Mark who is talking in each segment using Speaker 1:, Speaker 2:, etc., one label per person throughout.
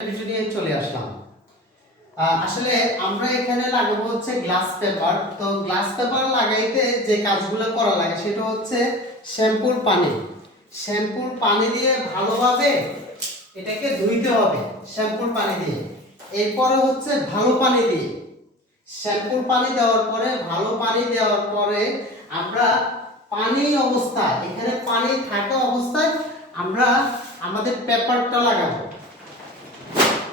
Speaker 1: Video নিয়ে চলে আসলাম। আসলে আমরা এখানে লাগাবো হচ্ছে গ্লাস পেপার তো গ্লাস পেপার লাগাইতে যে কাজগুলো করা লাগে সেটা হচ্ছে শ্যাম্পুর পানি। শ্যাম্পুর পানি দিয়ে ভালোভাবে এটাকে ধুইতে হবে শ্যাম্পুর পানি দিয়ে। এরপরে হচ্ছে ভালো পানি দিয়ে। শ্যাম্পুর পানি দেওয়ার পরে, ভালো পানি দেওয়ার পরে আমরা পানি অবস্থায়, এখানে পানি থাকা অবস্থায় আমরা আমাদের পেপারটা লাগাবো।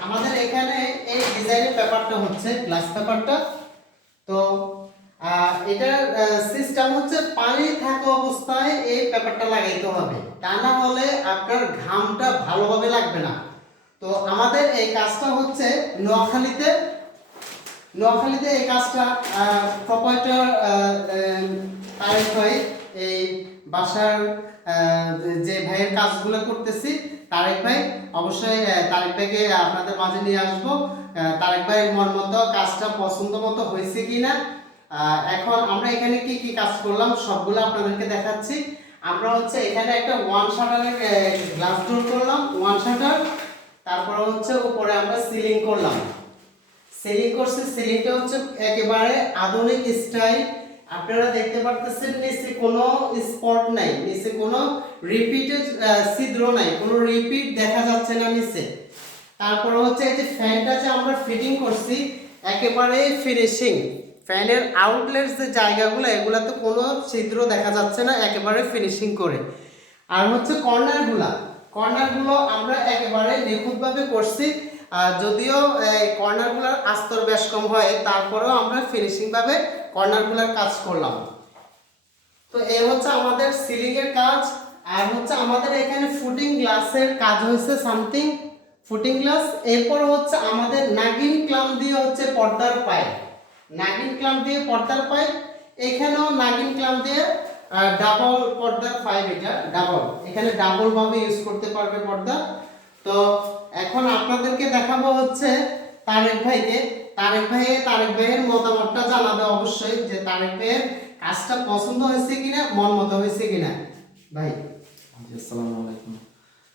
Speaker 1: আমাদের এখানে এই ডিজাইনের পেপারটা হচ্ছে গ্লাস পেপারটা তো এটার সিস্টেম হচ্ছে পানি থাকা অবস্থায় এই পেপারটা লাগাইতে হবে। তা না হলে আপনার ঘামটা ভালোভাবে লাগবে না। তো আমাদের এই কাজটা হচ্ছে নোয়াখালীতে নোয়াখালীতে এই কাজটা প্রপাইটার তারেক ভাই এই বাসার যে ভাইয়ের কাজগুলো করতেছি, তারেক ভাই অবশ্যই তারেক ভাইকে আপনাদের মাঝে নিয়ে আসব। তারেক ভাইয়ের মন মতো কাজটা পছন্দ মতো হয়েছে কিনা? আহ, এখন আমরা এখানে কি কি কাজ করলাম সবগুলো আপনাদেরকে দেখাচ্ছি। আমরা হচ্ছে এখানে একটা ওয়ান শাটারের গ্লাস ডোর করলাম ওয়ান শাটার তারপরে হচ্ছে উপরে আমরা সিলিং করলাম। সিলিং করছে সিলিংটা হচ্ছে একেবারে আধুনিক স্টাইল আপনারা দেখতে পারতেছেন, নিচে কোনো স্পট নাই, নিচে কোনো রিপিটেড ছিদ্র নাই, কোনো রিপিট দেখা যাচ্ছে না নিচে। তারপরে হচ্ছে এই যে ফ্যানটা যে আমরা ফিটিং করছি, একেবারে ফিনিশিং ফ্যানের আউটলেট যে জায়গাগুলো এগুলাতে কোনো ছিদ্র দেখা যাচ্ছে না, একেবারে ফিনিশিং করে। আর হচ্ছে কর্নারগুলা কর্নারগুলো আমরা একেবারে নিখুঁতভাবে করছি। যদিও, এই আস্তর বেশ কম হয়, তারপরেও আমরা ফিনিশিংভাবে কর্নারগুলোর কাজ করলাম। তো এই হচ্ছে আমাদের সিলিং এর কাজ, আর হচ্ছে আমাদের এখানে ফুটিং গ্লাসের কাজ হয়েছে সামথিং ফুটিং গ্লাস এরপর হচ্ছে আমাদের নাগিন ক্লাম দিয়ে হচ্ছে পর্দার পাইপ। নাগিন ক্লাম দিয়ে পর্দার পাইপ, এখানেও নাগিন ক্লাম দিয়ে ডাবল পর্দার পাইপ এটা ডাবল এখানে ডাবল ভাবে ইউজ করতে পারবে পর্দা। তো এখন আপনাদেরকে দেখাবো হচ্ছে তারেক ভাইকে। তারেক ভাই তারেক ভাইয়ের মতামতটা জানাবে অবশ্যই যে তারেক ভাইয়ের কাজটা পছন্দ হয়েছে কিনা, মন মতো হয়েছে কিনা। ভাই।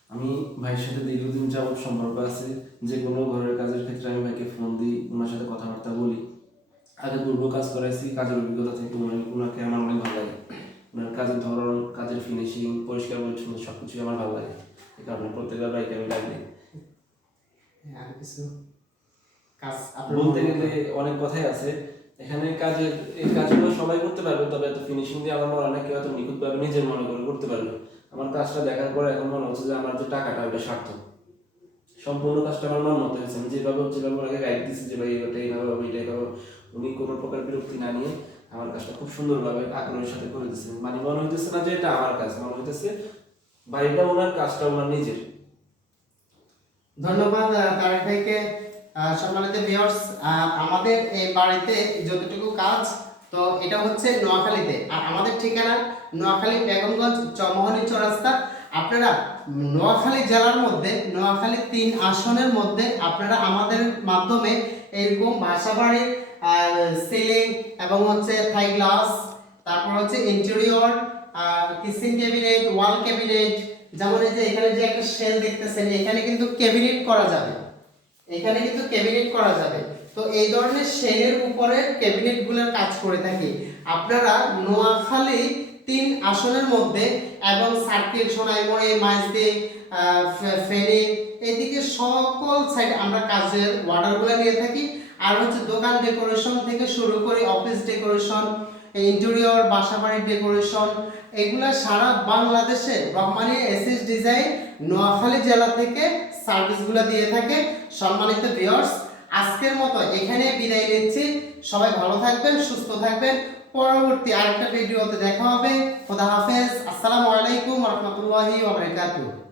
Speaker 2: আমি ভাইয়ের সাথে দীর্ঘদিন যাবত সম্পর্ক আছে, যে কোনো ঘরের কাজের ক্ষেত্রে আমি ভাইকে ফোন দিই, ওনার সাথে কথাবার্তা বলি। আগে পূর্ব কাজ করাইছি, কাজের অভিজ্ঞতা থেকে ওনাকে আমার অনেক ভালো লাগে। ওনার কাজের ধরন, কাজের ফিনিশিং পরিষ্কার পরিচ্ছন্ন সব কিছুই আমার ভালো লাগে। এই প্রত্যেকবার বাইকে আমি ডাকি
Speaker 1: আর কিছু কাজ
Speaker 2: বলতে গেলে অনেক কথাই আছে। এখানে কাজের এই কাজগুলো সবাই করতে পারবে তবে এত ফিনিশিং দিয়ে আমার মনে হয় না কেউ এত নিখুঁতভাবে নিজের মনে করে করতে পারবে। আমার কাজটা দেখার পরে এখন মনে হচ্ছে যে আমার যে টাকাটা ওটা সার্থক। সম্পূর্ণ কাজটা আমার মন মতো হয়েছে। আমি যেভাবে যেভাবে ওনাকে গাইড দিচ্ছি যে ভাই এটা এইভাবে হবে এটা এইভাবে। উনি কোনো প্রকার বিরক্তি না নিয়ে আমার কাজটা খুব সুন্দরভাবে আগ্রহের সাথে করে দিচ্ছেন মানে মনে হইতেছে না যে এটা আমার কাজ মনে হইতেছে বাড়িটা ওনার, কাজটা ওনার নিজের।
Speaker 1: ধন্যবাদ তারেক ভাইকে। সম্মানিত ভিউয়ার্স আমাদের এই বাড়িতে যতটুকু কাজ, তো এটা হচ্ছে নোয়াখালীতে। আর আমাদের ঠিকানা নোয়াখালী বেগমগঞ্জ চমহনী চৌরাস্তা। আপনারা নোয়াখালী জেলার মধ্যে, নোয়াখালী তিন আসনের মধ্যে আপনারা আমাদের মাধ্যমে এরকম বাসা বাড়ির সিলিং এবং হচ্ছে থাই গ্লাস তারপর হচ্ছে interior kitchen cabinet wall cabinet যেমন এই যে এখানে যে একটা শেল দেখতেছেন, এখানে কিন্তু ক্যাবিনেট করা যাবে। এখানে কিন্তু ক্যাবিনেট করা যাবে। তো এই ধরনের শেলের উপরে ক্যাবিনেটগুলোর কাজ করে থাকি। আপনারা নোয়াখালী তিন আসনের মধ্যে এবং সার্কিট সোনাইমুড়ি মাইজদি ফেনী, এদিকে সকল সাইড আমরা কাজের অর্ডারগুলো নিয়ে থাকি। আর হচ্ছে দোকান ডেকোরেশন থেকে শুরু করে অফিস ডেকোরেশন ইন্টেরিয়র বাসাবাড়ির ডেকোরেশন এগুলো সারা বাংলাদেশে রহমানি এসএস ডিজাইন নোয়াখালী জেলা থেকে সার্ভিসগুলো দিয়ে থাকে। সম্মানিত ভিউয়ার্স আজকের মতো এখানে বিদায় নিচ্ছি। সবাই ভালো থাকবেন, সুস্থ থাকবেন। পরবর্তী আরেকটা ভিডিওতে দেখা হবে। খোদা হাফেজ। আসসালামু আলাইকুম রহমতুল্লাহি ওয়া বারাকাতুহু।